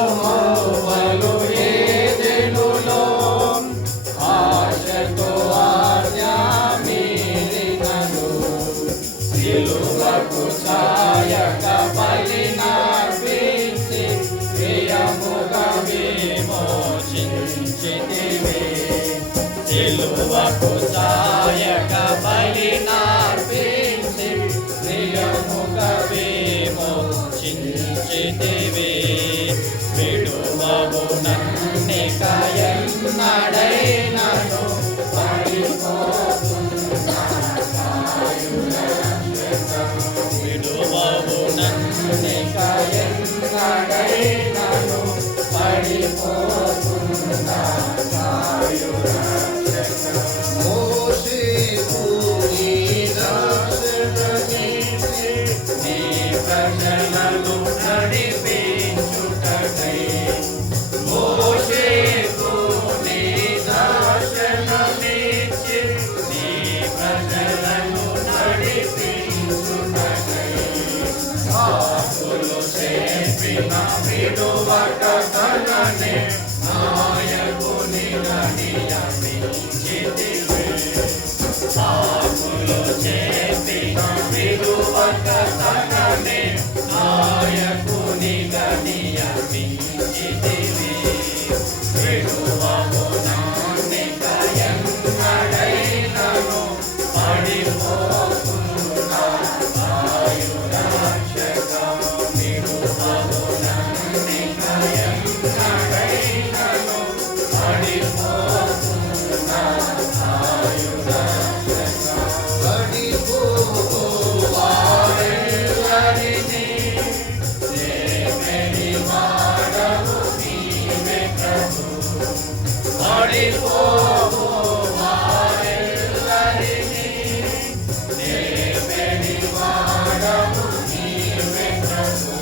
ఆదమవ్వలు ఏదెనులో ఆశతో ఆజ్ఞా మీరినను సిలువకు సాయక బలినర్పించి ప్రియముగా విమోచించితివి. సిలువకు సాయక బలినర్పించి ప్రియముగా విమోచించితివి. విడువవు నన్నిక ఎన్నడైనను విడువవు నన్నిక ఎన్నడైనను పడిపోతున్నా మోషేకు నీ దర్శనమిచ్చి నీ ప్రజలను నడిపించుటకై మోషేకు నీ దర్శనమిచ్చి నీ ప్రజలను నడిపించుటకై ఆకులు చేపిన విడువక తననే నాయకునిగా నియమించితివి. ఆకులు చేపిన విడువక తననే నాయకునిగా నియమించితివి. విడువవు నన్నిక ఎన్నడైనను పడిపోతున్నా ఆయురక్షక. విడువవు నన్నిక ఎన్నడైనను పడిపోతున్నా ఆయురక్షక. పడిపోవారెల్లరినీ ప్రేమని వాడవు నీవే ప్రభు. పడిపోవారెల్లరినీ ప్రేమని వాడవు నీవే ప్రభు.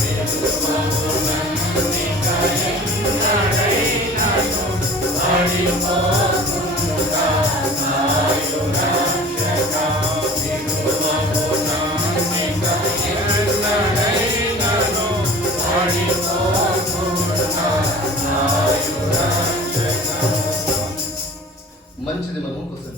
విడువవు నన్నిక ఎన్నడైనను పడిపోతున్నా ఆయురక్షక. విడువవు నన్నిక ఎన్నడైనను పడిపోతున్నా ఆయురక్షక. మంచిది మనం ఒకసారి